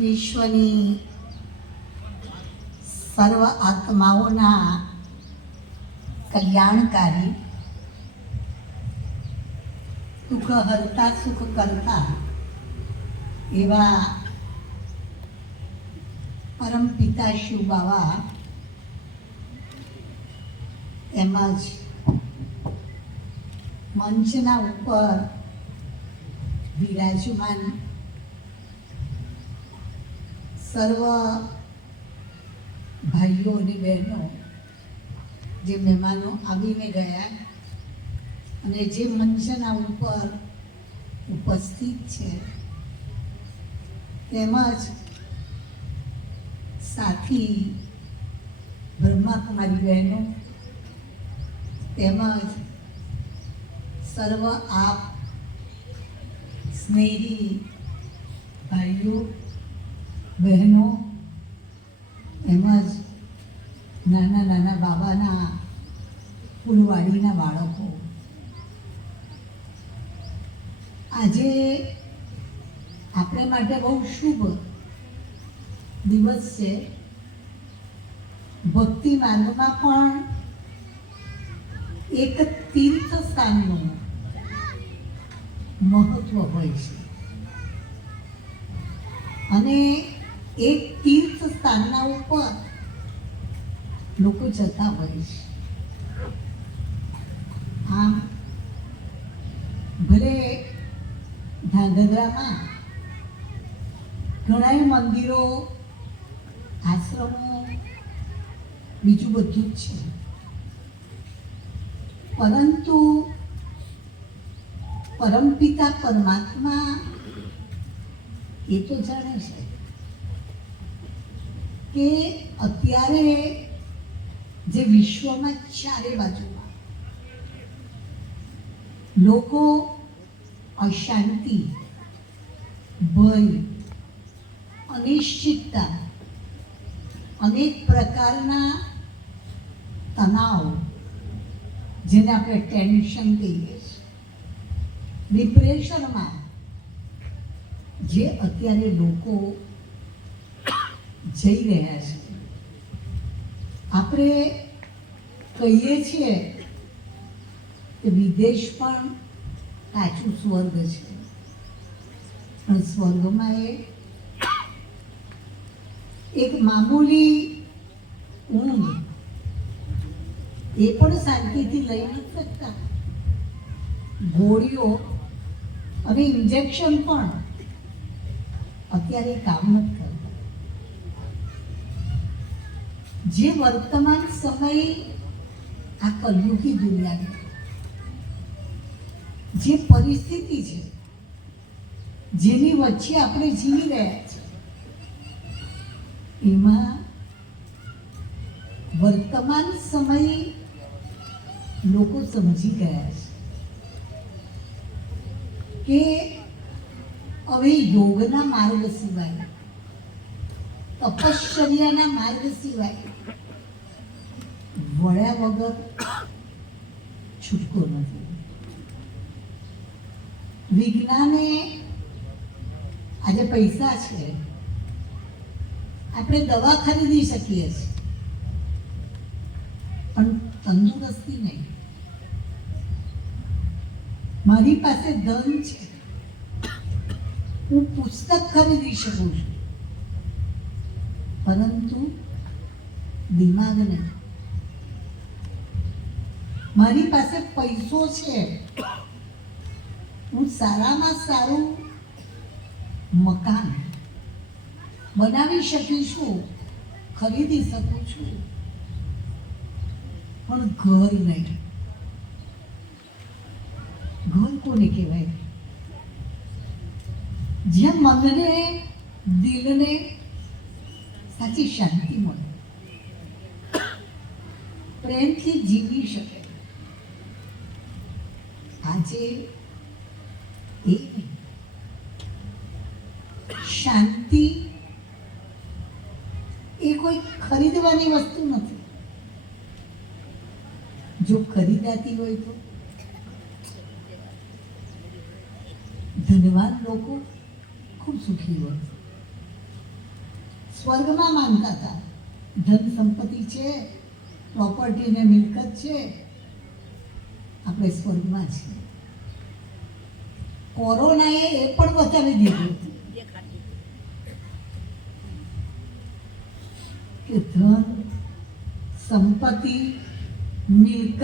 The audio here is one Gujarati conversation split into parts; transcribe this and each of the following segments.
વિશ્વની સર્વ આત્માઓના કલ્યાણકારી, દુઃખ હરતા સુખ કરતા એવા પરમ પિતા શિવ બાબા તેમજ મંચના ઉપર વિરાજમાન સર્વ ભાઈઓ અને બહેનો, જે મહેમાનો આવીને ગયા અને જે મંચના ઉપર ઉપસ્થિત છે, તેમજ સાથી બ્રહ્માકુમારી બહેનો તેમજ સર્વ આપ સ્નેહી ભાઈઓ બહેનો તેમજ નાના નાના બાબાના ફૂલવાડીના બાળકો, આજે આપણે માટે બહુ શુભ દિવસ છે. ભક્તિ માર્ગમાં પણ એક તીર્થ સ્થાનનું મહત્વ હોય છે અને એક તીર્થ સ્થાનના ઉપર લોકો જતા હોય છે. આમ ભલે ધાંગધ્રામાં ઘણા મંદિરો, આશ્રમો, બીજું બધું જ છે, પરંતુ પરમપિતા પરમાત્મા એ તો જાણે છે કે અત્યારે જે વિશ્વમાં ચારે બાજુમાં લોકો અશાંતિ, ભય, અનિશ્ચિતતા, અનેક પ્રકારના તણાવ, જેને આપણે ટેન્શન કહીએ છીએ, ડિપ્રેશનમાં જે અત્યારે લોકો જઈ રહ્યા છે. આપણે કહીએ છીએ કે વિદેશ પણ કાચું સ્વર્ગ છે, પણ સ્વર્ગમાં એક મામૂલી ઊંઘ એ પણ શાંતિથી લઈ નથી શકતા. ગોળીઓ અને ઇન્જેક્શન પણ અત્યારે કામ નથી કરતા. જે વર્તમાન સમય આ કલયુગી દુનિયાની જે પરિસ્થિતિ છે, જેની વચ્ચે આપણે જીવી રહ્યા છીએ, એમાં વર્તમાન સમયે લોકો સમજી ગયા છે કે હવે યોગના માર્ગ સિવાય, તપશ્ચર્યાના માર્ગ સિવાય વળ્યા વગર છૂટકો નથી. વિજ્ઞાને આજે પૈસા છે, આપણે દવા ખરીદી શકીએ છીએ, પણ તંદુરસ્તી નહીં. મારી પાસે ધન છે, હું પુસ્તક ખરીદી શકું છું, પરંતુ દિમાગ નહીં. મારી પાસે પૈસો છે, હું સારામાં સારું મકાન બનાવી શકીશું, ખરીદી શકું છું, પણ ઘર નહીં. ઘર કોને કહેવાય? જ્યાં મનને, દિલને સાચી શાંતિ મળે, પ્રેમથી જીવી શકે. આજે એ શાંતિ એ કોઈ ખરીદવાની વસ્તુ નથી. જો ખરીદાતી હોય તો ધનવાન લોકો ખૂબ સુખી હોય, સ્વર્ગમાં માનતા હતા. ધન સંપત્તિ છે, પ્રોપર્ટી ને મિલકત છે, આપણે સ્વર્ગમાં છીએ. કોરોનાએ એ પણ બતાવી દીધું કે ધન, સંપત્તિ, મિલકત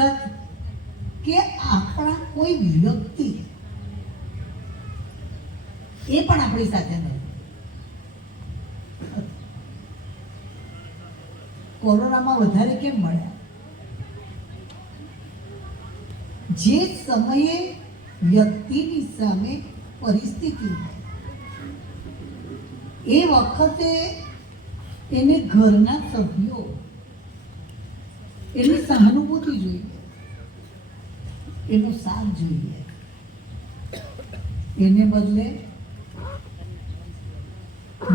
કે આપણા કોઈ વ્યક્તિ એ પણ આપણી સાથે નથી. કોરોનામાં વધારે કેમ મળ્યા? જે સમયે વ્યક્તિની સામે પરિસ્થિતિ હોય એ વખતે એને ઘરના સભ્યો એની સહાનુભૂતિ જોઈએ, એનો સાથ જોઈએ. એને બદલે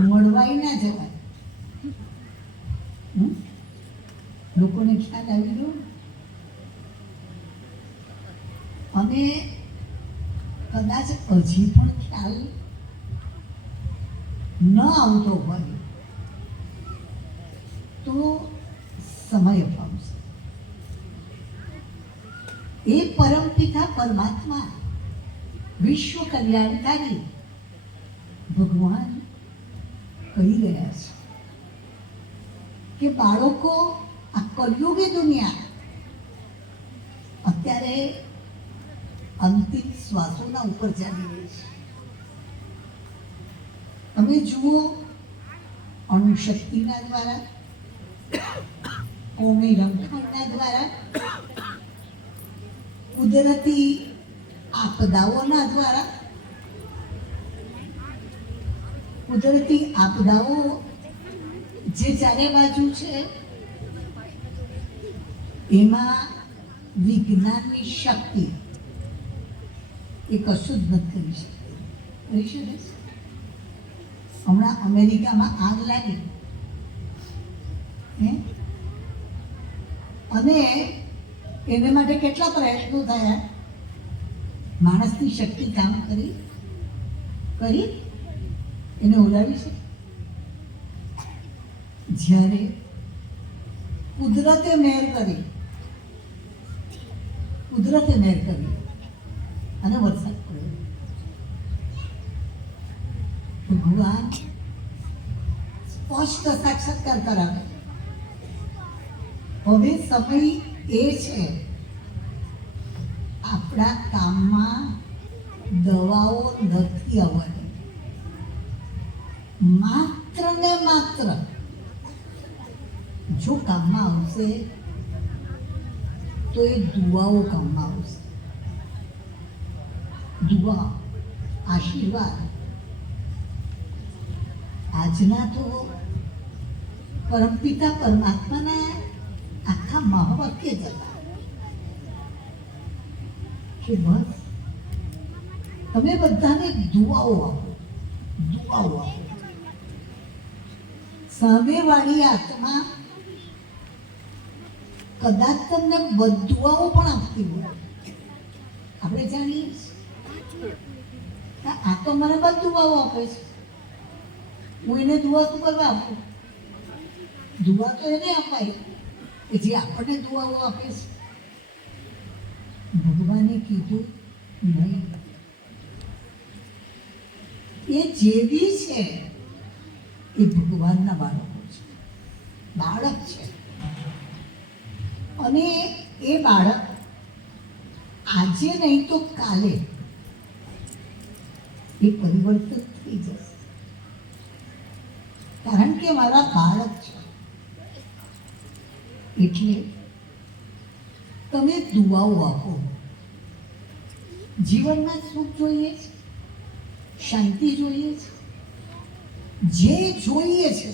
મળવાય ના જવાય. લોકોને ખ્યાલ આવી ગયો. અને કદાચ હજી પણ ખ્યાલ ન આવતો હોય તો સમય અપાવશે. એ પરમપિતા પરમાત્મા, વિશ્વ કલ્યાણકારી ભગવાન કહી રહ્યા છે કે બાળકો, આ કલયુગી દુનિયા અત્યારે અંતિમ શ્વાસોના ઉપર ચાલી રહી છે. તમે જુઓ, અણુશક્તિના દ્વારા, કોમી રમખાણના દ્વારા, કુદરતી આપદાઓના દ્વારા, કુદરતી આપદાઓ જે ચારે બાજુ છે એમાં વિજ્ઞાનની શક્તિ એ કશું જ નથી કરી શકતી. કરી શકે? હમણાં અમેરિકામાં આગ લાગી અને એને માટે કેટલા પ્રયત્નો થયા. માણસની શક્તિ કામ કરી એને ઓલાવી છે. જ્યારે કુદરતે મહેર કરી અને વરસાદ પડ્યો. ભગવાન સ્પષ્ટ સાક્ષાત્કાર કરાવે. હવે સમય એ છે, આપણા કામમાં દવાઓ નથી આવવાની. માત્ર ને માત્ર જો કામમાં આવશે તો એ દુઆઓ કામમાં આવશે. દુઆ, આશીર્વાદ. આજના તો પરમપિતા પરમાત્માના આખા મહાવાક્ય જ હતા કે બસ તમે બધાને દુઆઓ આપો. સામેવાળી આત્મા કદાચ તમને બદુઆઓ પણ આપતી હોય. આપણે જાણીએ આ તો મને બદુઆઓ આપે છે, હું એને દુઆ શું કરવા આપું? દુઆ તો એને અપાય કે જે આપણને દુઆઓ આપે છે. ભગવાને કીધું નહીં, એ જેવી છે એ ભગવાનના બાળકો છે, બાળક છે. અને એ બાળક આજે નહીં તો કાલે એ પરિવર્તન થઈ જશે. કારણ કે મારા બાળક છે. એટલે તમે દુઆઓ આપો. જીવનમાં સુખ જોઈએ છે, શાંતિ જોઈએ છે, જે જોઈએ છે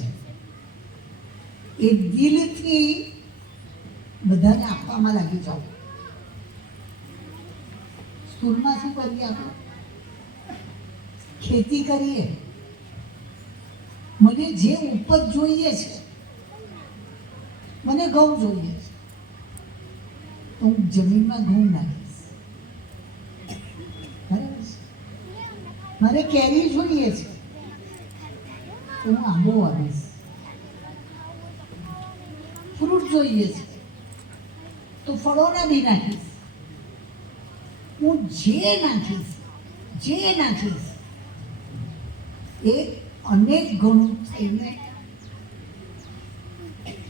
એ દિલથી બધાને આપવામાં લાગી જાઓ. સ્કૂલમાં શું કરીએ આપણે? ખેતી કરીએ. મને જે ઉપજ જોઈએ છે, મને ઘઉં જોઈએ છે તો હું જમીનમાં ઘઉં નાખીશ. બરાબર છે? મારે કેરી જોઈએ છે તો હું આંબો વાવીશ. ફ્રૂટ જોઈએ છે તો ફળોના બી નાખીશ. હું જે નાખીશ એ અનેક ગણું થઈને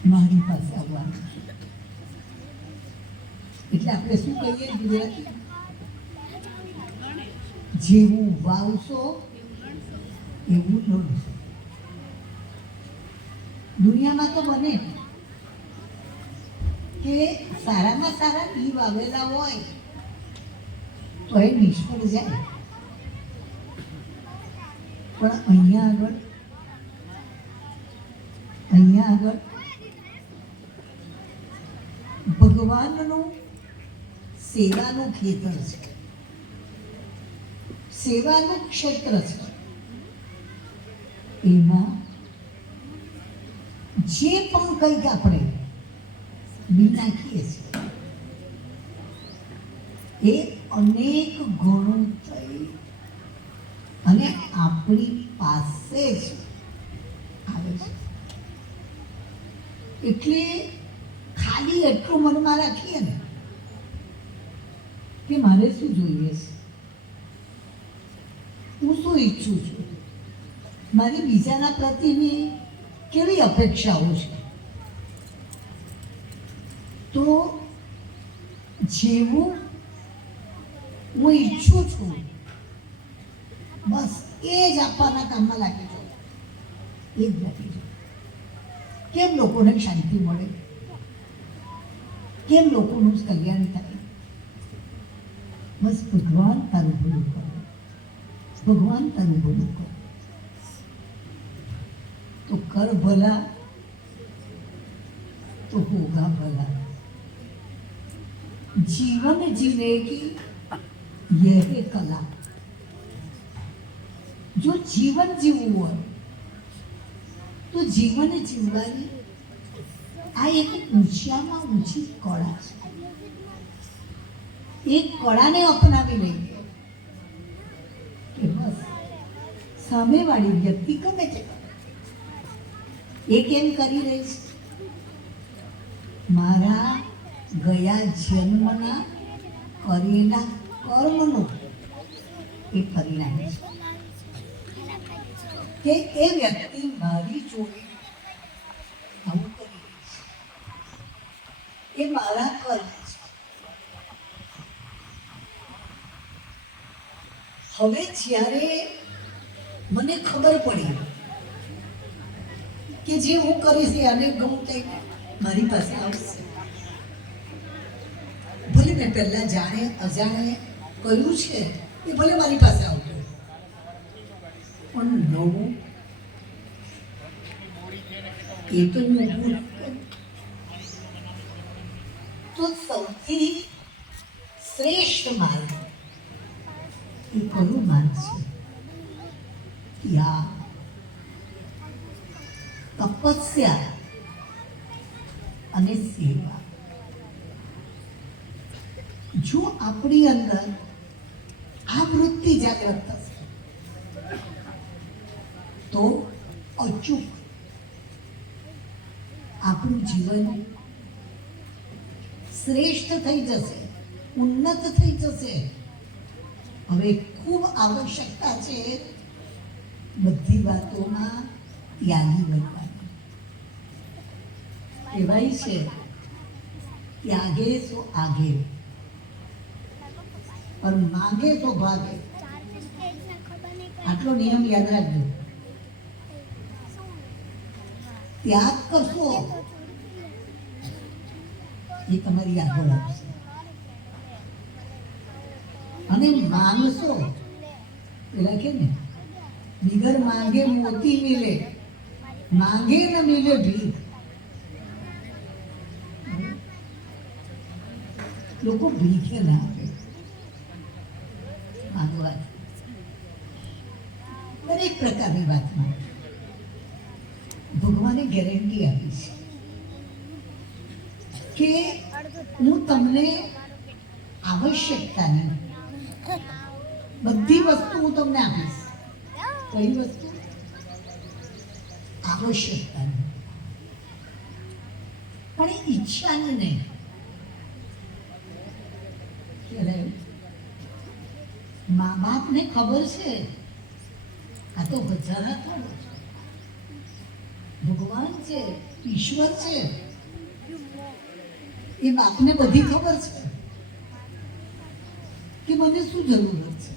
મારી પાસે આવવાનું. એટલે આપણે શું કહીએ ગુજરાતી, જેવું વાવશો એવું લણશો. દુનિયામાં તો બને કે સારામાં સારા બી વાવેલા હોય તો એ નિષ્ફળ જાય. પણ અહીંયા આગળ ભગવાનનું સેવાનું ખેતર છે, સેવાનું ક્ષેત્ર છે. એમાં જે પણ કંઈક આપણે બી નાખીએ છીએ એ અનેક ગણું થઈ અને આપણી પાસે જ આવે છે. એટલે ખાલી એટલું મનમાં રાખીએ ને કે મારે શું જોઈએ છે, હું શું ઈચ્છું છું, મારી બીજાના પ્રત્યેની કેવી અપેક્ષાઓ છે, તો જેવું હું ઈચ્છું છું બસ એ જ આપવાના કામમાં લાગી જાઉં, એ જ લાગી જાઉં. કેમ લોકોને શાંતિ મળે, કેમ લોકોનું કલ્યાણ થાય? બસ ભગવાન તારું ભલું કરે, ભગવાન તારું ભલું કરે. તો કર ભલા तो होगा भला. जीवन जीने की यह है कला. जो जीवन जीवવું હોય તો જીવન જીવવાની આ એક ઊંચામાં ઊંચી કળા છે. એક કળાને અપનાવી લઈએ કે બસ સામેવાળી વ્યક્તિ ગમે છે એ કેમ કરી રહી છે, મારા ગયા જન્મના કરેલા કર્મનો એ પરિણામ છે કે એ વ્યક્તિ મારી જોડે આવું કરી રહી છે, એ મારા કર્મ છે. હવે જ્યારે મને ખબર પડી કે જે હું કરીશ એ અનેક ગણું થઈને મારી પાસે આવશે, ભલે મેં પહેલા જાણે અજાણે કર્યું છે એ ભલે મારી પાસે આવતું, પણ નવું એ તો નવું. તો સૌથી શ્રેષ્ઠ માર્ગ એ કયો માર્ગ છે? ત્યાગ, તપસ્યા અને સેવા. જો આપણી અંદર આ વૃત્તિ જાગૃત થશે તો અચૂક આપણું જીવન શ્રેષ્ઠ થઈ જશે, ઉન્નત થઈ જશે. હવે ખૂબ આવશ્યકતા છે બધી વાતોમાં ત્યાગી બનવાની. કહેવાય છે ત્યાગે સો આગે और मांगे तो भागे. આટલો નિયમ યાદ રાખજો. ત્યાગ કરશો એ તમારી આગળ આવશે, અને માંગશો પેલા કે ને बिगर मांगे मोती मिले, मांगे न मिले भीख. લોકો ભીખે ના આપે, માંગવા દરેક પ્રકારની વાતમાં ભગવાને ગેરંટી આપી છે કે હું તમને આવશ્યકતાની બધી વસ્તુ હું તમને આપીશ. કઈ વસ્તુ? આવશ્યકતાની. પણ એ ઈચ્છાની નહીં. મા બાપને ખબર છે આ તો બચારા થોડો છે, ભગવાન છે, ઈશ્વર છે, એ બાપને બધી ખબર છે કે મને શું જરૂરત છે.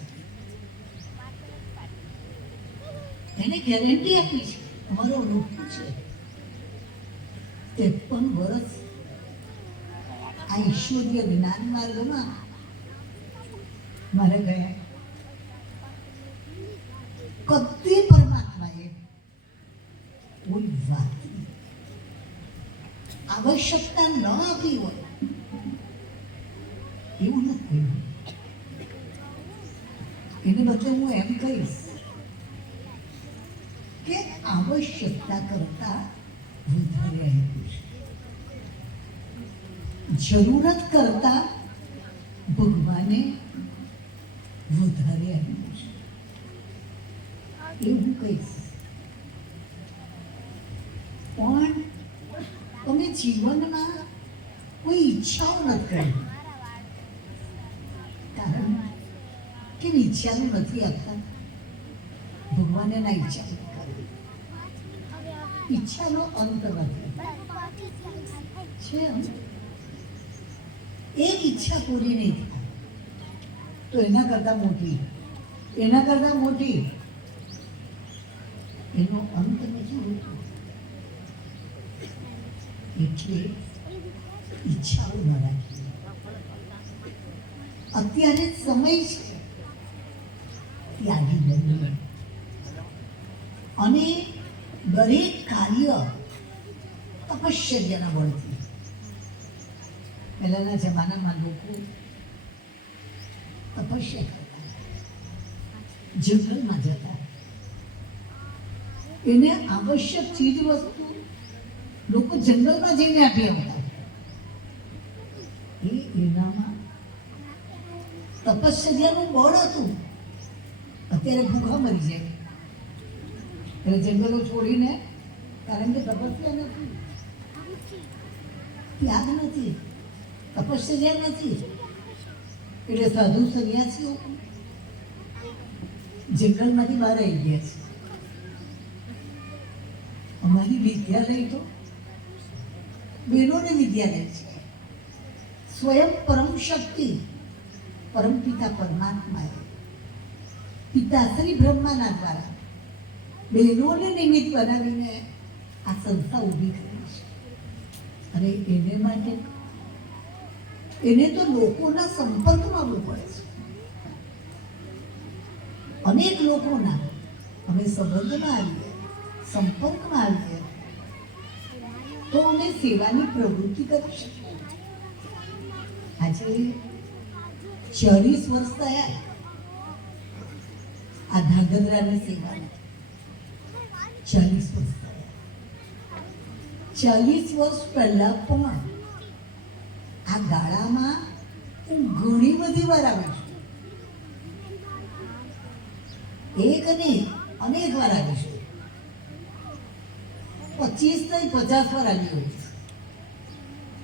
એને ગેરંટી આપી છે. અમારો રોકું છે 53 વર્ષ આ ઈશ્વરીય જ્ઞાન માર્ગમાં મારે ગયા. કદી પરમાત્માએ કોઈ વાત આવશ્યકતા ન આપી હોય એવું નથી. એને બદલે હું એમ કહીશ કે આવશ્યકતા કરતા વધારે આપ્યું છે. જરૂરત કરતા ભગવાને વધારે આપ્યું છે એવું કહીશ. પણ તમે જીવનમાં કોઈ ઈચ્છાઓ નથી કરી, કારણ કે ઈચ્છાનું નથી આપતા. ભગવાને ના ઈચ્છા કરી, ઈચ્છાનો અંત નથી છે. એક ઈચ્છા પૂરી નહીં થાય તો એના કરતા મોટી, એના કરતા મોટી, એનો અંત નથી હોતો. એટલે ઈચ્છાઓ ન રાખીએ. અત્યારે સમય છે ત્યાગી બનીએ અને દરેક કાર્ય તપશ્ચર્યાના બળથી. પહેલાના જમાનામાં લોકો તપસ્યા કરતા, જંગલમાં જતા. એને આવશ્યક ચીજ વસ્તુ લોકો જંગલમાં જઈને આપી આવતા. એનામાં તપશ્ચર્યાનું બળ હતું. અત્યારે ભૂખા મરી જાય એટલે જંગલો છોડીને, કારણ કે તપસ્યા નથી, ત્યાગ નથી, તપશ્ચર્યા નથી, એટલે સાધુ સંન્યાસીઓ જંગલમાંથી બહાર આવી ગયા છે. અમારી વિદ્યાલય તો બહેનોની વિદ્યાલય છે. સ્વયં પરમ શક્તિ પરમપિતા પરમાત્માએ પિતાશ્રી બ્રહ્માના દ્વારા બહેનોને નિમિત્ત બનાવીને આ સંસ્થા ઊભી કરી છે. અને એને માટે એને તો લોકોના સંપર્કમાં આવવું પડે છે. અનેક લોકોના અમે સંબંધમાં આવીએ, સંપર્કમાં આવીએ તો અમે સેવાની પ્રવૃત્તિ કરી શકીએ. આજે 40 વર્ષ થયા આ ધાંગધ્રાની સેવાના. 40 વર્ષ થયા. 40 વર્ષ પહેલા પણ આ ગાળામાં હું ઘણી બધી વાર આવી છું. એક નહીં, અનેક વાર આવી છું. 25 નહીં 50 વાર આવી હોય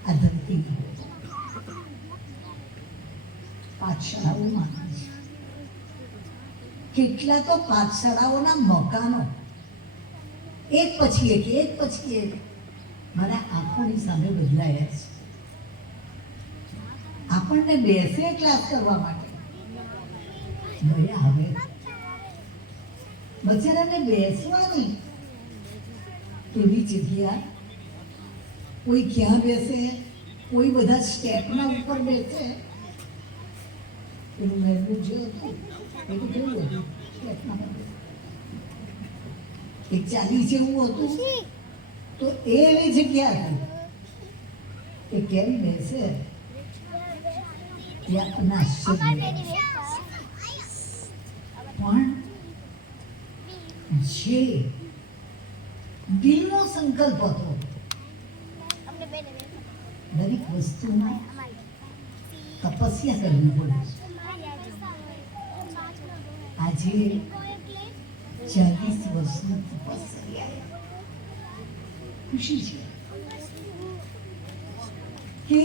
આ ધરતી. પાઠશાળાઓમાં કેટલા તો પાઠશાળાઓના મકાનો એક પછી એક મારા આંખોની સામે બદલાયા છે. આપણને બેસે ક્લાસ કરવા માટે દયા આવે. બચારાને બેસવાની એવી જગ્યા, કોઈ ક્યાં બેસે, કોઈ બધા સ્ટેપના ઉપર બેસે. એનું મહેલું જે હતું એ તો કેવું હતું, સ્ટેપના પર એક 40 જેવું હતું. તો એવી જગ્યા હતી કે કેમ બેસે ત્યાં પણ જે દિલનો સંકલ્પ હતો દરેક વસ્તુમાં તપસ્યા કરવી પડે. આજે 40 વર્ષની તપસ્યા ખુશી છે. કે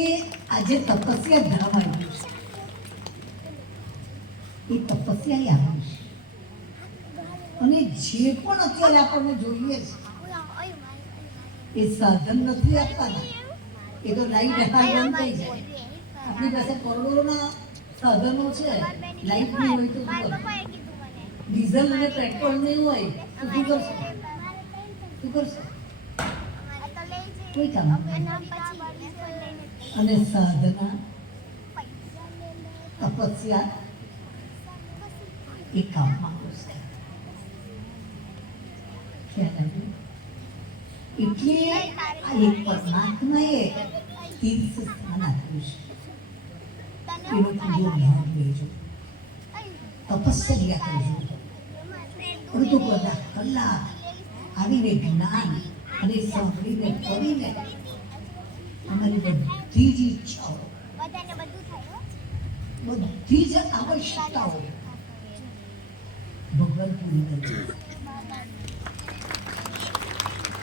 આજે તપસ્યા ધામ આવ્યું છે, એ તપસ્યા આવ્યું છે. અને જે પણ અત્યારે આપણને જોઈએ છે એ સાધન નથી આપવાના, એ તો લાઈટ બંધ થઈ જાય. આપણી પાસે કરોડોના સાધનો છે, લાઈટ નહીં હોય તો ડીઝલ અને પેટ્રોલ નહીં હોય તો શું કરશો? શું કરશો? કોઈ કામ નહીં. અને સાધના તપસ્યા એ કામમાં આવશે. એટલે આ એક પરમાત્માએ તીર્થ સ્થાન આપ્યું છે, એનું પૂરું ધ્યાન લેજો, તપસ્યા કરજો. અડધો કલાક આવીને જ્ઞાન અને સાંભળીને કરીને અમારી બધી જ ઈચ્છાઓ, બધી જ આવશ્યકતાઓ ભગવાન પૂરી કરજો.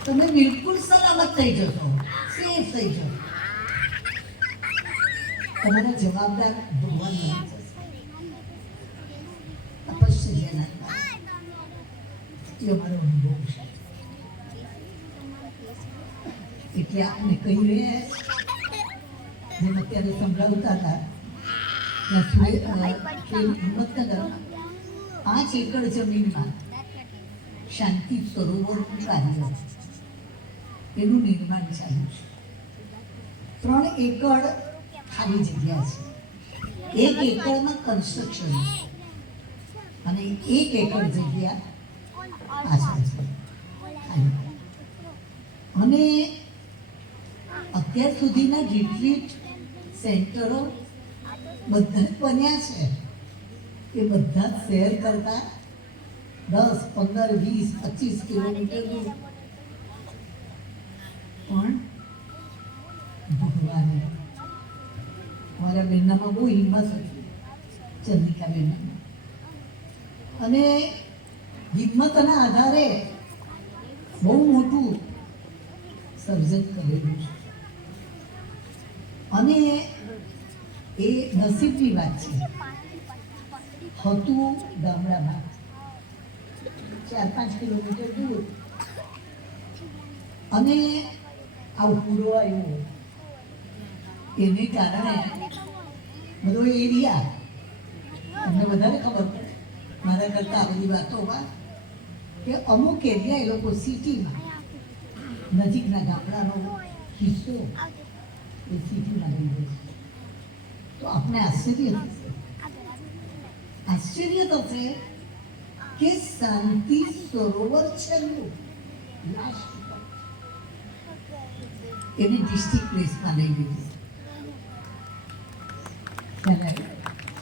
તમે બિલકુલ સલામત થઈ જશો, સેફ થઈ જશો. તમારા જવાબદાર ભગવાન બની જશે. તપસ્યાના એ અમારો અનુભવ છે. એટલે આપણે કહી રહ્યા જેમ અત્યારે સંભળાવતા હતા હિંમતનગરમાં 5 એકર જમીનમાં શાંતિ સરોવરનું કાર્ય એનું નિર્માણ ચાલુ છે. 3 એકર ખાલી જગ્યા છે, 1 એકરમાં કન્સ્ટ્રક્શન અને 1 એકર જગ્યા પાછળ છે ખાલી. અને અત્યાર સુધીના રિટ્રીટ સેન્ટરો બધા જ બન્યા છે, એ બધા જ શહેર કરતા 10, 15, 20, 25 કિલોમીટર દૂર. પણ ભગવાને મારા બહેનામાં બહુ હિંમત હતી, ચંદ્રિકા બહેનામાં, અને હિંમતના આધારે બહુ મોટું સર્જન કરેલું છે. અને એ નસીબની વાત છે. હતું ગામડામાં 4-5 કિલોમીટર દૂર, અને આવું પૂરો આવ્યો એને કારણે બધો એરિયા તમને વધારે ખબર પડે મારા કરતા આ બધી વાતોમાં, કે અમુક એરિયા એ લોકો સિટીમાં નજીકના ગામડાનો હિસ્સો એ સિટીમાં લઈ જાય છે. તો આપણે આશ્ચર્ય થશે કે શાંતિ સરોવર છેલ્લું એની ડિસ્ટ્રિક્ટ પ્લેસમાં લઈ લીધી,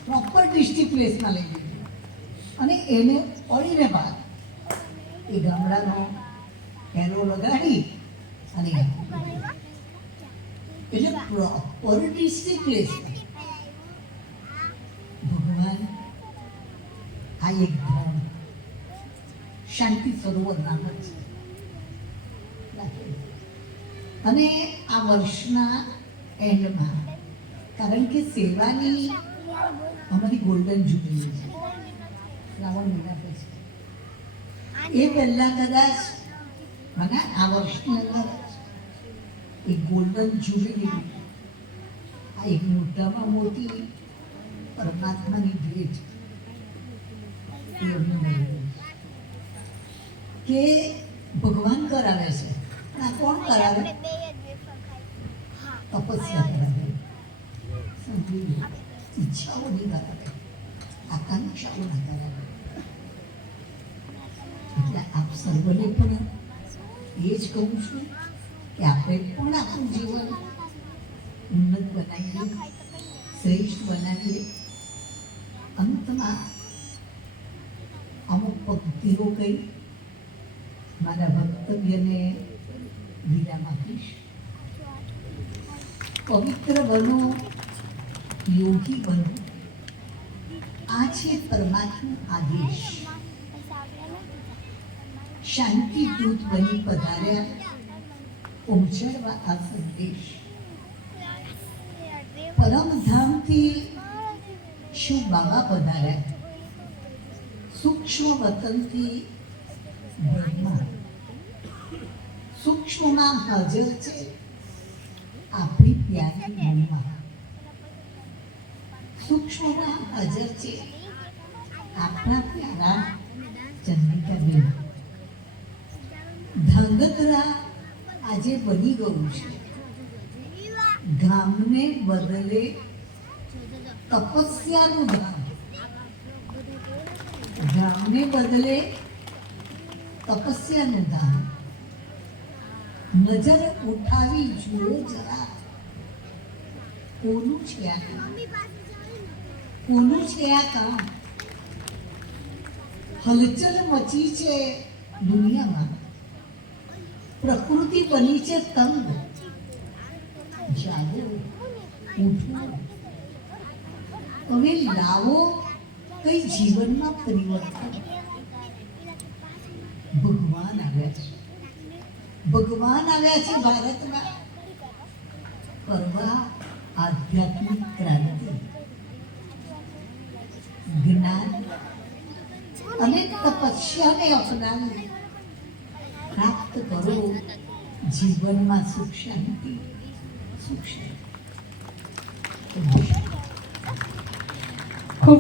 પ્રોપર ડિસ્ટ્રિક્ટ પ્લેસમાં લઈ લીધી. અને એને ઓળીને બાદ એ ગામડાનો એરો લગાડી અને એટલે પ્રોપર ડિસ્ટ્રિક્ટ પ્લેસમાં ભગવાન આ એક ધર્મ શાંતિ સરોવર નામ છે. અને આ વર્ષના એન્ડમાં, કારણ કે સેવાની અમારી ગોલ્ડન જુબલી છે શ્રાવણ મહિના પછી, એ પહેલા કદાચ મને આ વર્ષની અંદર એક ગોલ્ડન જુબલી, આ એક મોટામાં મોટી પરમાત્માની ભેટ કે ભગવાન કરાવે છે. આ કોણ કરાવે? તપસ્યા કરાવે, ઈચ્છાઓ નહીં કરાવે, આકાંક્ષાઓ ના કરાવે. એટલે આપ સર્વને પણ એ જ કહું છું કે આપણે પણ આપણું જીવન ઉન્નત બનાવીએ, શ્રેષ્ઠ બનાવીએ. અંતમાં અમુક પંક્તિઓ કહી મારા વક્તવ્યને વિરામ આપીશ. પવિત્ર બનો, યોગી બનો, આ છે પરમાત્માનો આદેશ. શાંતિ દૂત બની પધાર્યા પહોંચાડવા આ સંદેશ. પરમધામથી શિવ બાબા પધાર્યા. સૂક્ષ્મ વતનથી બ્રહ્મા. સૂક્ષ્મમાં હાજર છે આપણી પ્યારી મનમાં. સૂક્ષ્મમાં હાજર છે આપણા પ્યારા ચંદ્રિકાબેન. ધાંગધ્રા આજે બની ગયું છે ગામને બદલે તપસ્યાનું ધામ. ગામને બદલે તપસ્યાનું ધામ. નજર ઉઠાવી જુઓ જરા, કોનું છે આ કામ? કોનું છે આ કામ? હલચલ મચી છે દુનિયામાં, પ્રકૃતિ બની છે તંગ. જાગો, ઉઠો, હવે લાવો કઈ જીવનમાં પરિવર્તન. ભગવાન આવ્યા છે, ભગવાન આવ્યા છે ભારતમાં કરવા આધ્યાત્મિક ક્રાંતિ. જ્ઞાન અને તપસ્યાને અપનાવી પ્રાપ્ત કરો જીવનમાં સુખ શાંતિ. સુખ શાંતિ.